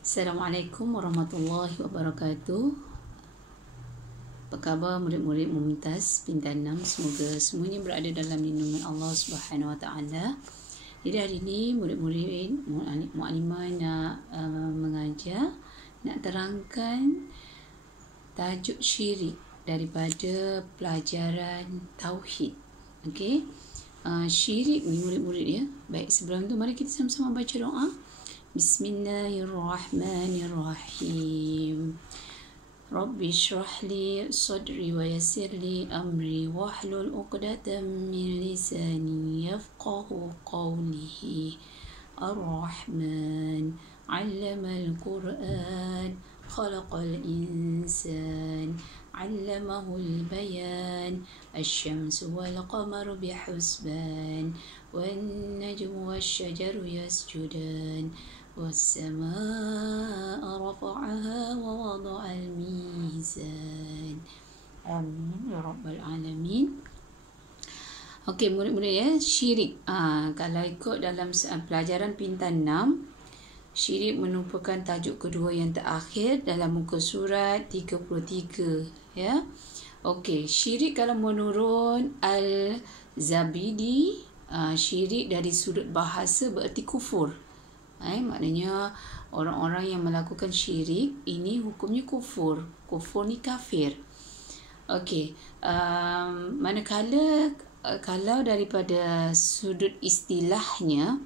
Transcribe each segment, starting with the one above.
Assalamualaikum warahmatullahi wabarakatuh. Apa khabar murid-murid Mumtaz Bintang 6? Semoga semuanya berada dalam lindungan Allah Subhanahu Wa Taala. Jadi hari ini murid-murid mu'alimah nak mengajar, nak terangkan tajuk syirik daripada pelajaran tauhid. Okey. Syirik ni murid-murid ya. Baik, sebelum tu mari kita sama-sama baca doa. Bismillahirrahmanirrahim. Rabbi shrah li sadri wa yassir li amri wahlul 'uqdatam min lisani yafqahu qawli. Ar-Rahman 'allamal Qur'an khalaqal insan 'allamahul bayan. Asy-syamsu wal qamaru bihusban wan najmu wasy-syajaru yasjudan. وَالسَّمَاءَ رَفَعَهَا وَوَضَعَ الْمِيزَانَ. Amin ya rabbal alamin. Okey murid-murid ya, syirik. Kalau ikut dalam pelajaran Bintang 6, syirik merupakan tajuk kedua yang terakhir dalam muka surat 33 ya. Okey, syirik kalau menurut Al-Zabidi, syirik dari sudut bahasa bererti kufur. Maknanya orang-orang yang melakukan syirik ini hukumnya kufur. Kufur ni kafir. Okey. Manakala kalau daripada sudut istilahnya,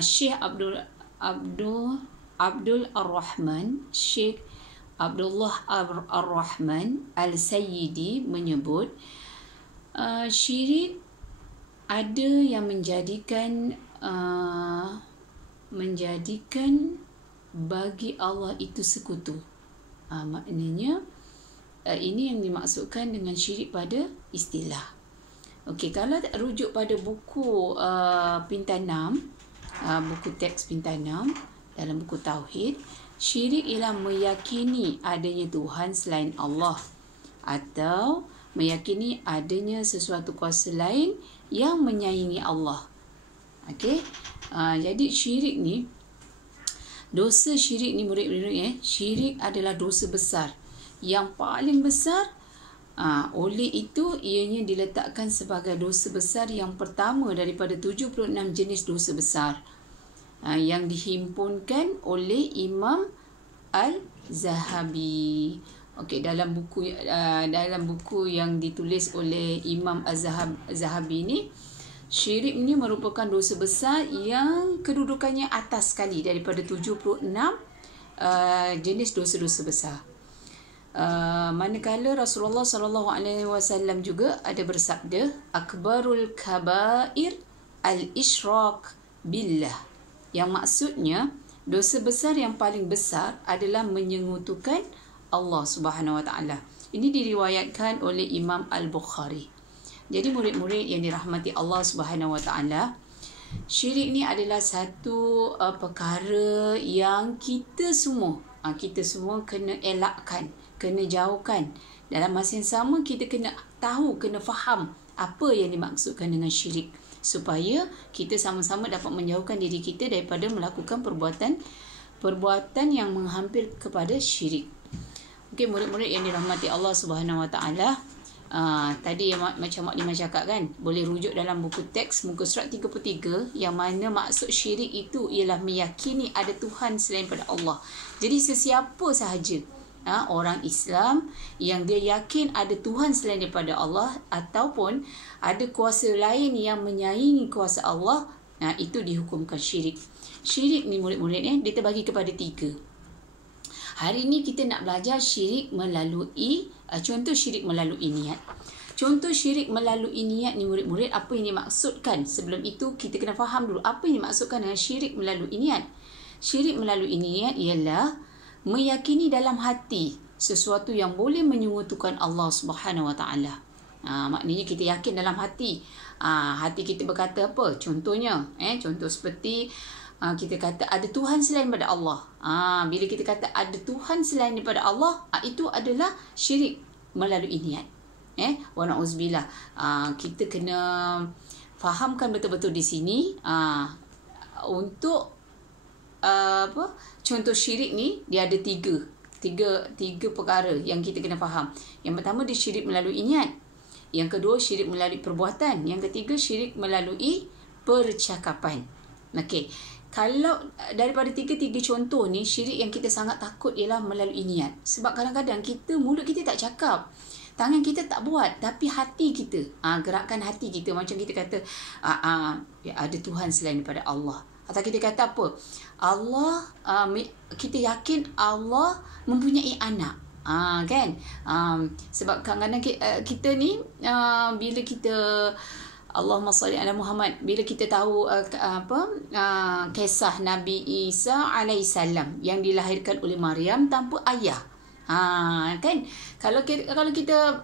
Syekh Abdul Ar-Rahman, Syekh Abdullah Ar-Rahman Al-Sayyidi menyebut syirik ada yang menjadikan bagi Allah itu sekutu. Maknanya ini yang dimaksudkan dengan syirik pada istilah. Okey, kalau rujuk pada buku Bintang 6, buku teks Bintang 6 dalam buku Tauhid, syirik ialah meyakini adanya Tuhan selain Allah atau meyakini adanya sesuatu kuasa lain yang menyaingi Allah. Okey. Jadi syirik ni, dosa syirik ni murid-murid syirik adalah dosa besar. Yang paling besar, oleh itu ianya diletakkan sebagai dosa besar yang pertama daripada 76 jenis dosa besar yang dihimpunkan oleh Imam Al-Zahabi. Okey, dalam buku yang ditulis oleh Imam Al-Zahabi ni, syirik ini merupakan dosa besar yang kedudukannya atas sekali daripada 76 jenis dosa-dosa besar. Manakala Rasulullah SAW juga ada bersabda, akbarul kabair al-isyrak billah, yang maksudnya dosa besar yang paling besar adalah menyekutukan Allah Subhanahu Wa Taala. Ini diriwayatkan oleh Imam Al-Bukhari. Jadi murid-murid yang dirahmati Allah Subhanahu Wa Taala, syirik ni adalah satu perkara yang kita semua kena elakkan, kena jauhkan. Dalam masa yang sama kita kena tahu, kena faham apa yang dimaksudkan dengan syirik, supaya kita sama-sama dapat menjauhkan diri kita daripada melakukan perbuatan yang menghampir kepada syirik. Okey murid-murid yang dirahmati Allah Subhanahu Wa Taala, tadi macam Mak Limah cakap kan, boleh rujuk dalam buku teks muka surat 33, yang mana maksud syirik itu ialah meyakini ada Tuhan selain pada Allah. Jadi sesiapa sahaja orang Islam yang dia yakin ada Tuhan selain daripada Allah ataupun ada kuasa lain yang menyaingi kuasa Allah, itu dihukumkan syirik. Syirik ni murid-murid dia terbagi kepada 3. Hari ini kita nak belajar syirik melalui contoh syirik melalui niat. Contoh syirik melalui niat ni murid-murid, apa yang dimaksudkan? Sebelum itu kita kena faham dulu apa yang dimaksudkan dengan syirik melalui niat. Syirik melalui niat ialah meyakini dalam hati sesuatu yang boleh menyekutukan Allah Subhanahu Wa Taala. Maknanya kita yakin dalam hati. Hati kita berkata apa? Contohnya, contoh seperti kita kata ada Tuhan selain daripada Allah. Bila kita kata ada Tuhan selain daripada Allah, itu adalah syirik melalui niat. Wa na'udzubillah. Kita kena fahamkan betul-betul di sini untuk contoh syirik ni dia ada tiga perkara yang kita kena faham. Yang pertama, dia syirik melalui niat. Yang kedua, syirik melalui perbuatan. Yang ketiga, syirik melalui percakapan. Okey. Kalau daripada tiga contoh ni, syirik yang kita sangat takut ialah melalui niat. Sebab kadang-kadang mulut kita tak cakap, tangan kita tak buat, tapi hati kita, gerakkan hati kita. Macam kita kata, ada Tuhan selain daripada Allah. Atau kita kata apa? Allah, kita yakin Allah mempunyai anak. Kan? Sebab kadang-kadang kita ni, bila kita Allahumma salli ala Muhammad, bila kita tahu kisah Nabi Isa alaihissalam yang dilahirkan oleh Maryam tanpa ayah. Kan, kalau kita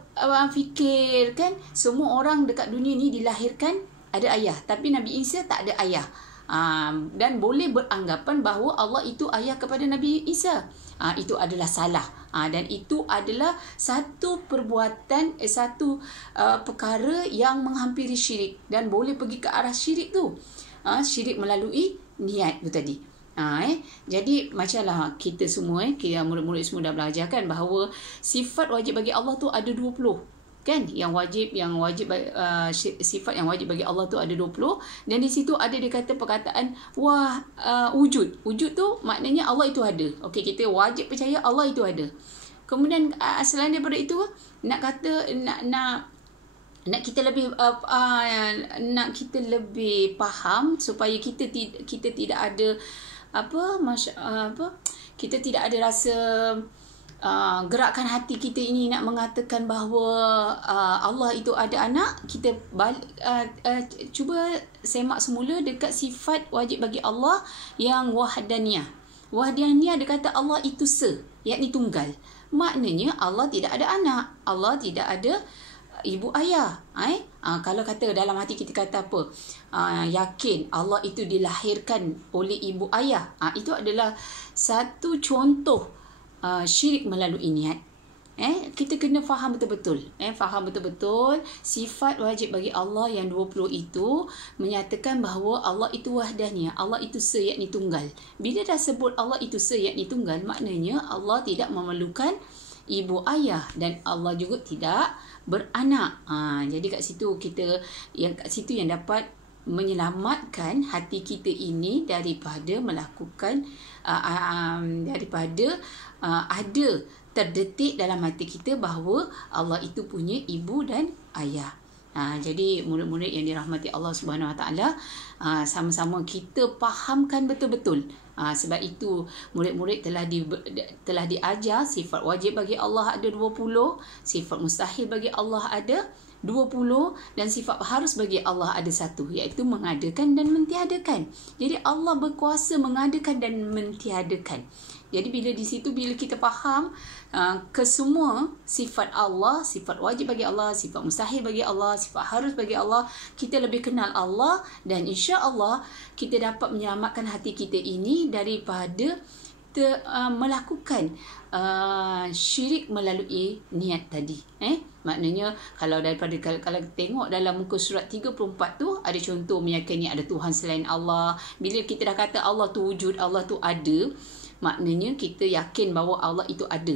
fikir kan, semua orang dekat dunia ni dilahirkan ada ayah, tapi Nabi Isa tak ada ayah. Dan boleh beranggapan bahawa Allah itu ayah kepada Nabi Isa. Itu adalah salah. Dan itu adalah satu perbuatan, satu perkara yang menghampiri syirik dan boleh pergi ke arah syirik tu. Syirik melalui niat tu tadi. Jadi macamlah kita semua, murid-murid semua dah belajar kan, bahawa sifat wajib bagi Allah tu ada 20. Kan, sifat yang wajib bagi Allah tu ada 20, dan di situ ada dikata perkataan wujud tu maknanya Allah itu ada. Okey, kita wajib percaya Allah itu ada. Kemudian selain daripada itu, nak kita lebih faham supaya kita tidak ada kita tidak ada rasa gerakan hati kita ini nak mengatakan bahawa Allah itu ada anak. Kita cuba semak semula dekat sifat wajib bagi Allah yang wahdaniyah. Wahdaniyah dia kata Allah itu yakni tunggal. Maknanya Allah tidak ada anak, Allah tidak ada ibu ayah. Kalau kata dalam hati kita kata apa? Yakin Allah itu dilahirkan oleh ibu ayah. Itu adalah satu contoh syirik melalui niat. Kita kena faham betul-betul. Faham betul-betul sifat wajib bagi Allah yang 20 itu menyatakan bahawa Allah itu wahdaniyah, Allah itu yakni tunggal. Bila dah sebut Allah itu yakni tunggal, maknanya Allah tidak memerlukan ibu ayah dan Allah juga tidak beranak. Jadi kat situ yang dapat menyelamatkan hati kita ini daripada melakukan ada terdetik dalam hati kita bahawa Allah itu punya ibu dan ayah. Jadi murid-murid yang dirahmati Allah Subhanahu Wa Taala, sama-sama kita fahamkan betul-betul. Sebab itu murid-murid telah diajar sifat wajib bagi Allah ada 20, sifat mustahil bagi Allah ada 20, dan sifat harus bagi Allah ada 1, iaitu mengadakan dan mentiadakan. Jadi Allah berkuasa mengadakan dan mentiadakan. Jadi bila kita faham kesemua sifat Allah, sifat wajib bagi Allah, sifat mustahil bagi Allah, sifat harus bagi Allah, kita lebih kenal Allah, dan insya-Allah kita dapat menyelamatkan hati kita ini daripada melakukan syirik melalui niat tadi. Maknanya kalau tengok dalam muka surat 34 tu ada contoh meyakini ada Tuhan selain Allah. Bila kita dah kata Allah tu wujud, Allah tu ada, maknanya kita yakin bahawa Allah itu ada.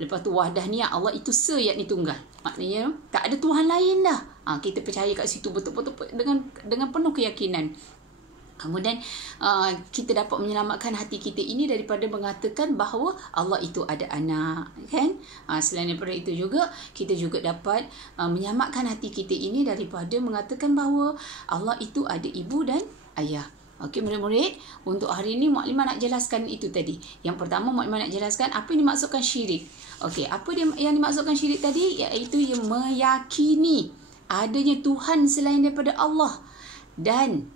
Lepas tu wahdaniyah, Allah itu yakni tunggal. Maknanya tak ada Tuhan lain dah. Kita percaya kat situ betul-betul dengan penuh keyakinan. Kemudian kita dapat menyelamatkan hati kita ini daripada mengatakan bahawa Allah itu ada anak, kan? Selain daripada itu juga, kita juga dapat menyelamatkan hati kita ini daripada mengatakan bahawa Allah itu ada ibu dan ayah. Okey murid-murid, untuk hari ini Muklimah nak jelaskan itu tadi. Yang pertama Muklimah nak jelaskan apa yang dimaksudkan syirik. Okey, apa yang dimaksudkan syirik tadi? Iaitu yang meyakini adanya Tuhan selain daripada Allah, dan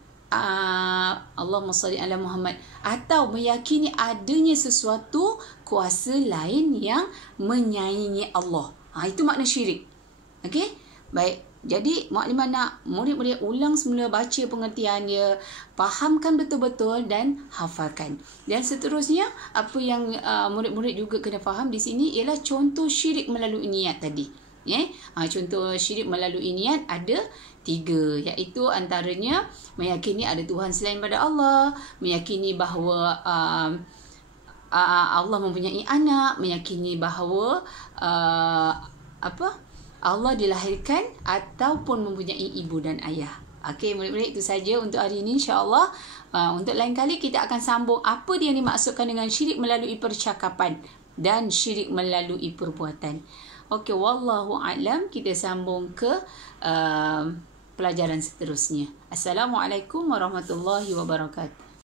Allahumma salli ala Muhammad, atau meyakini adanya sesuatu kuasa lain yang menyaingi Allah. Itu makna syirik. Okey? Baik. Jadi Muklimah nak murid-murid ulang semula baca pengertian dia, fahamkan betul-betul dan hafalkan. Dan seterusnya apa yang murid-murid juga kena faham di sini ialah contoh syirik melalui niat tadi. Contoh syirik melalui niat ada 3, iaitu antaranya meyakini ada Tuhan selain pada Allah, meyakini bahawa Allah mempunyai anak, meyakini bahawa Allah dilahirkan ataupun mempunyai ibu dan ayah. Okey, murid-murid, itu saja untuk hari ini, insya-Allah. Untuk lain kali kita akan sambung apa dia dimaksudkan dengan syirik melalui percakapan dan syirik melalui perbuatan. Okey, wallahu a'lam. Kita sambung ke pelajaran seterusnya. Assalamualaikum warahmatullahi wabarakatuh.